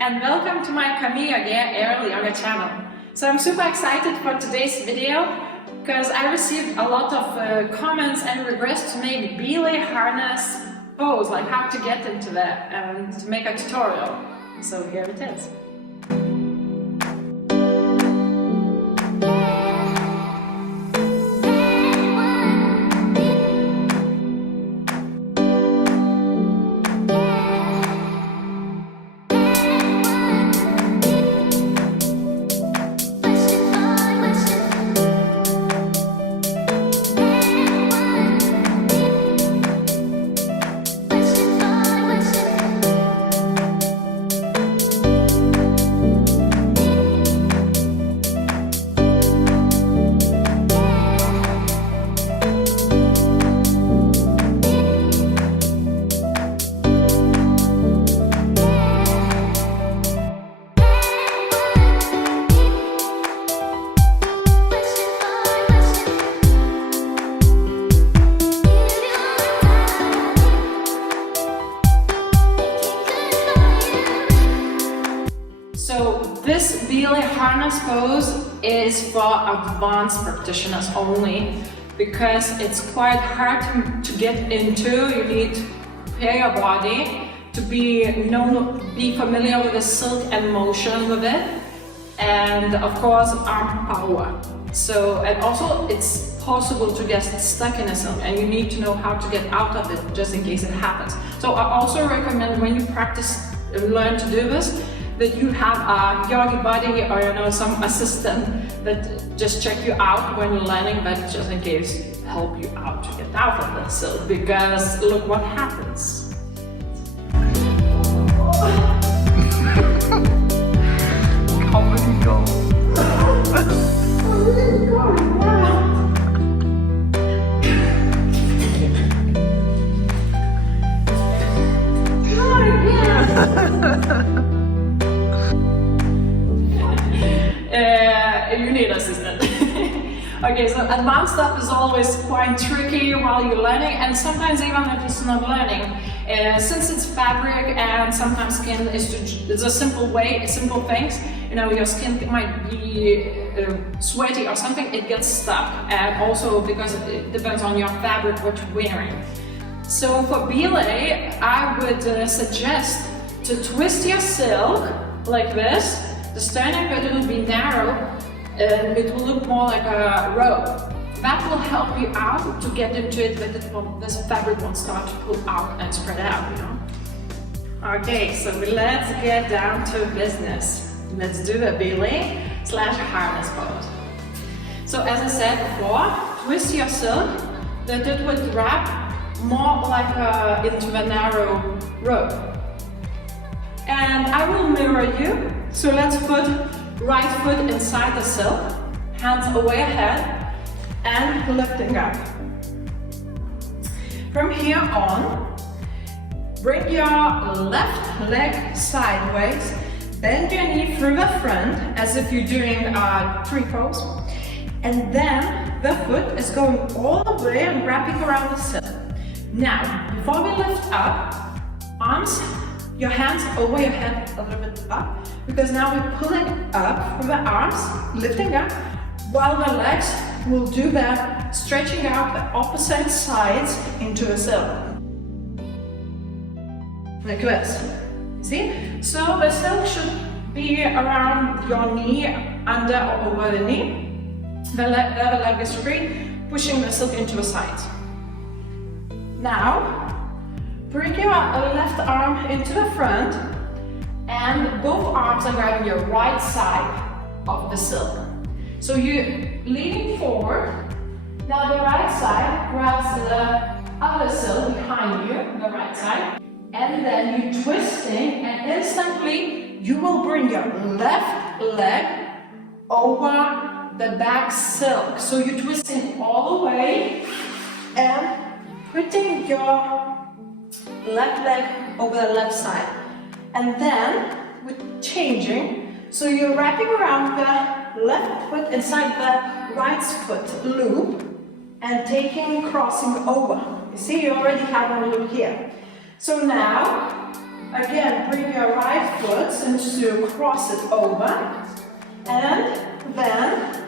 and welcome to my CamiyogAIR yoga channel. So I'm super excited for today's video because I received a lot of comments and requests to make belay harness pose, like how to get into that and to make a tutorial. So here it is. So this belay harness pose is for advanced practitioners only because it's quite hard to get into. You need to prepare your body to be familiar with the silk and motion with it, and of course arm power. So, and also it's possible to get stuck in a silk and you need to know how to get out of it just in case it happens. So I also recommend when you practice and learn to do this, that you have a yogi buddy or some assistant that just check you out when you're learning, but just in case help you out to get out of the silk, because look what happens. How would it go? You need assistant. Okay, so advanced stuff is always quite tricky while you're learning, and sometimes even if it's not learning, since it's fabric and sometimes skin is a simple things. Your skin might be sweaty or something, it gets stuck, and also because it depends on your fabric what you're wearing. So for belay, I would suggest to twist your silk like this. The sternum bit will be narrow and it will look more like a rope. That will help you out to get into it, but this fabric won't start to pull out and spread out, Okay, so let's get down to business. Let's do a belay / harness pose. So as I said before, twist your silk that it would wrap more like into a narrow rope. And I will mirror you. So let's put right foot inside the silk, hands away ahead, and lifting up. From here on, bring your left leg sideways, bend your knee through the front as if you're doing a tree pose, and then the foot is going all the way and wrapping around the silk. Now, before we lift up, your hands over your head a little bit up, because now we're pulling up from the arms, lifting up, while the legs will do that, stretching out the opposite sides into a silk. Like this. See? So the silk should be around your knee, under or over the knee. The other leg is free, pushing the silk into the sides. Now, bring your left arm into the front, and both arms are grabbing your right side of the silk. So you're leaning forward. Now the right side grabs the other silk behind you, the right side, and then you're twisting, and instantly you will bring your left leg over the back silk. So you're twisting all the way and putting your left leg over the left side, and then we're changing, so you're wrapping around the left foot inside the right foot loop and crossing over. You see, you already have a loop here. So now Again, bring your right foot into cross it over, and then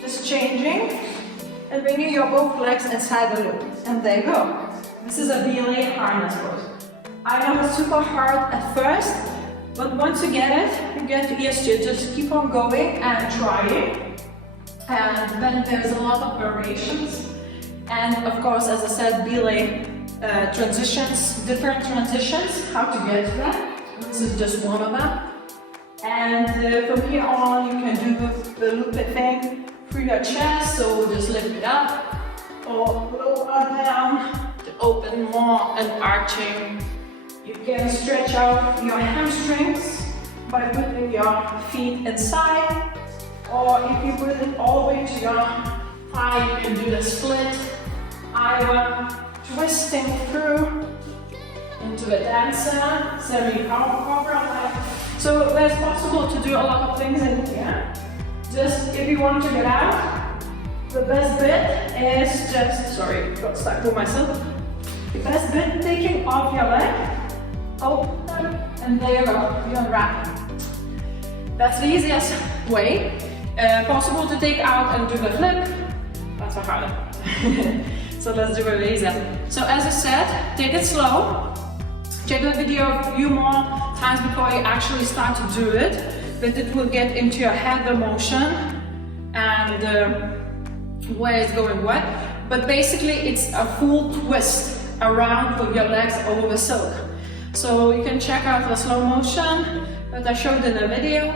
just changing and bringing your both legs inside the loop. And there you go. This is a Belay harness pose. I know it's super hard at first, but once you get it, you get used to it. Just keep on going and trying. And then there's a lot of variations. And of course, as I said, Belay transitions, different transitions, how to get to that. This is just one of them. And from here on, you can do the looping thing through your chest, so just lift it up or lower down to open more and arching. You can stretch out your hamstrings by putting your feet inside, or if you put it all the way to your thigh, you can do the split, either twisting through into a dancer, semi-power cover. So it's possible to do a lot of things in here. Just if you want to get out, the best bit is just, sorry, got stuck with myself. The best bit, taking off your leg, open, and there you go, you unwrap. That's the easiest way. Possible to take out and do the flip. That's a harder. So let's do it easier. So as I said, take it slow. Check the video a few more times before you actually start to do it. But it will get into your head, the motion, and where it's going what. But basically it's a full twist around with your legs over the silk. So you can check out the slow motion that I showed in the video.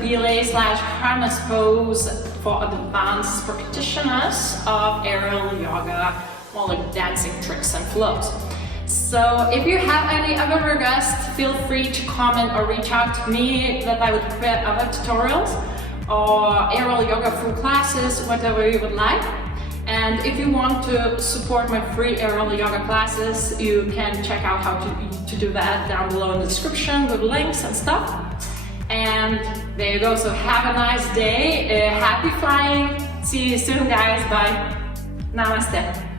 Belay/harness pose for advanced practitioners of aerial yoga, more like dancing tricks and flows. So if you have any other requests, feel free to comment or reach out to me that I would prepare other tutorials or aerial yoga full classes, whatever you would like. And if you want to support my free aerial yoga classes, you can check out how to do that down below in the description with links and stuff. And there you go, so have a nice day, happy flying, see you soon guys, bye, namaste.